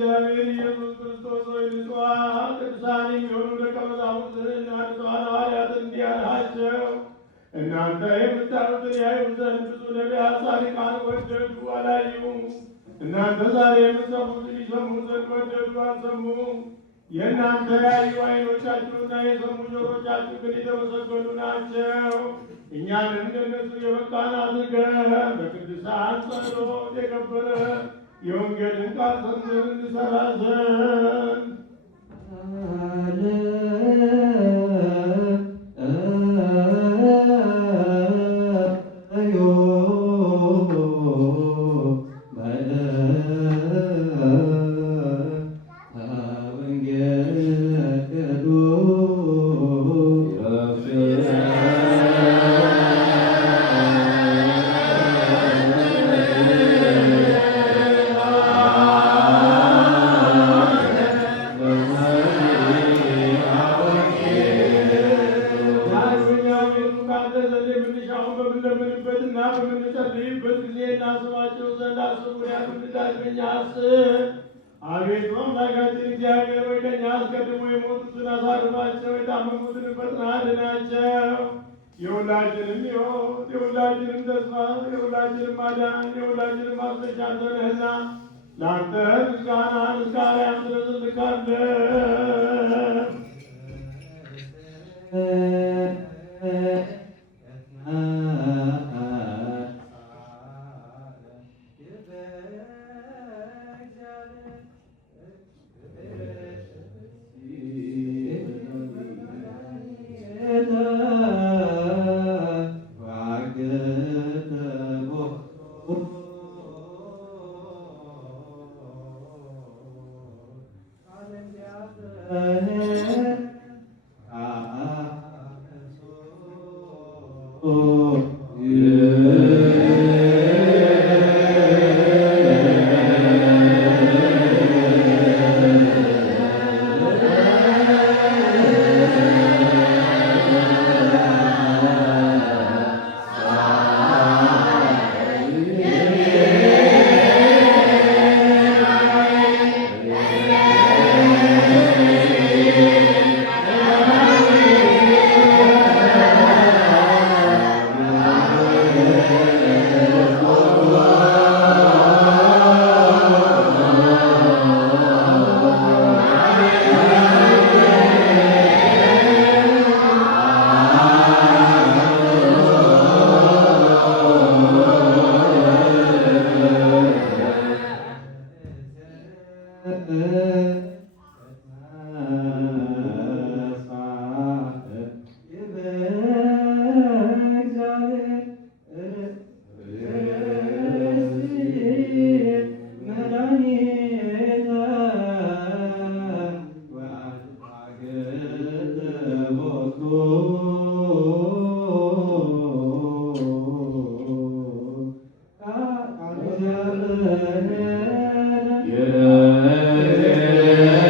እግዚአብሔር ኢየሱስ ክርስቶስ ሆይ ንጹሐን ቅዱሳን የሚሆኑ ደቀ መዛሙርትህና ንጹሐን ሐዋርያት እንዲህ አልሃቸው። እናንተ የምታዩትን ያዩ ዘንድ ብዙ ነቢያት፣ ጻድቃን ወደዱ፣ አላዩም። እናንተ ዛሬ የምትሰሙትን ይሰሙ ዘንድ ወደዱ፣ አልሰሙም። የእናንተ ያዩ ዓይኖቻችሁና የሰሙ ጆሮቻችሁ ግን የተመሰገኑ ናቸው። እኛንም እንደነሱ የበቃን አድርገን በቅዱሳን ጸሎት የከበረ የወንጌልን ቃል ሰምተን እንሠራ ዘንድ አቤቱ አምላካችን እግዚአብሔር ሆይ ከእኛ አስቀድሞ የሞቱትን አሳርፋቸው፣ የታመሙትን ፈጥነህ አድናቸው። የሁላችንም ሕይወት፣ የሁላችንም ተስፋ፣ የሁላችንም ማዳን፣ የሁላችንም ማስረሻ አንተ ነህና ለአንተ ምስጋና አርያም ስለዝልካለን። Yeah.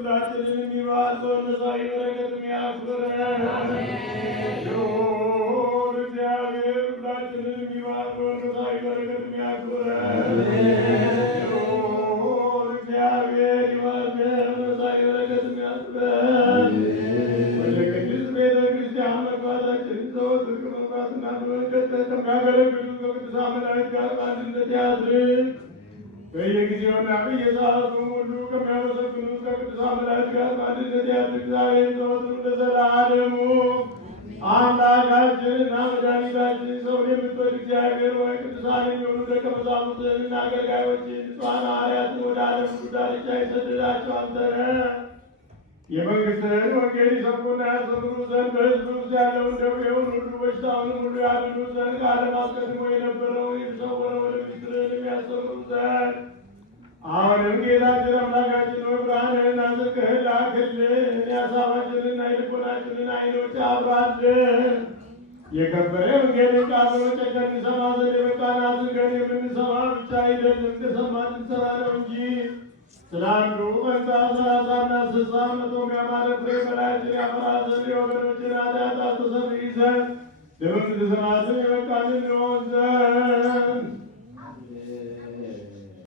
ሁላችንን የሚባርክ መንፈሳዊ በረከት የሚያክብረን ልዑል እግዚአብሔር ሁላችንን የሚባርክ መንፈሳዊ በረከት የሚያክብረን ልዑል እግዚአብሔር ይባርከን መንፈሳዊ በረከት የሚያክብረን ወደ ቅድስት ቤተ ክርስቲያን መግባታችንን ዘወትር በመግባትና በመቀጠል ከሚያገለግሉ ከቅዱሳን መላእክት ጋር በአንድነት ያድርግ። በየጊዜውና በየሰዓቱ ሁሉ ከሚያመሰግኑ ከቅዱሳን መላእክት ጋር በአንድነት ያድርግ ዛሬም ዘወትር ለዘላለሙ። አምላካችንና መድኃኒታችን ሰውን የምትወድ እግዚአብሔር ሆይ ቅዱሳን የሚሆኑ ደቀ መዛሙርትህንና አገልጋዮችህን ንጹሐን ሐዋርያትን ወደ ዓለም ሁሉ ዳርቻ የሰደዳቸው አንተ ነህ። የመንግሥትህን ወንጌል ይሰብኩና ያስተምሩ ዘንድ በሕዝብ ውስጥ ያለውን ደዌውን ሁሉ በሽታውንም ሁሉ ያድኑ ዘንድ ከዓለም አስቀድሞ የነበረውን የተሰወረውን ምስጢርህን የሚያስተምሩ ዘንድ አሁንም ጌታችን አምላካችን ሆይ ብርሃንህን አዝርቀህ ላክልን። የሐሳባችንና የልቦናችንን ዓይኖች አብራልን። የከበረ ወንጌልን ቃል በመጨከን እንሰማ ዘንድ የበቃን አድርገን የምንሰማ ብቻ አይደለም እንደሰማን እንሰራ ነው እንጂ ስለ አንዱ ፈንታ 30ና 60 መቶም ያማረ ፍሬ በላያችን ያፈራ ዘንድ የወገኖችን ኃጢአት አስተሰርይ ዘንድ ለመንግሥተ ሰማያት የበቃን እንሆን ዘንድ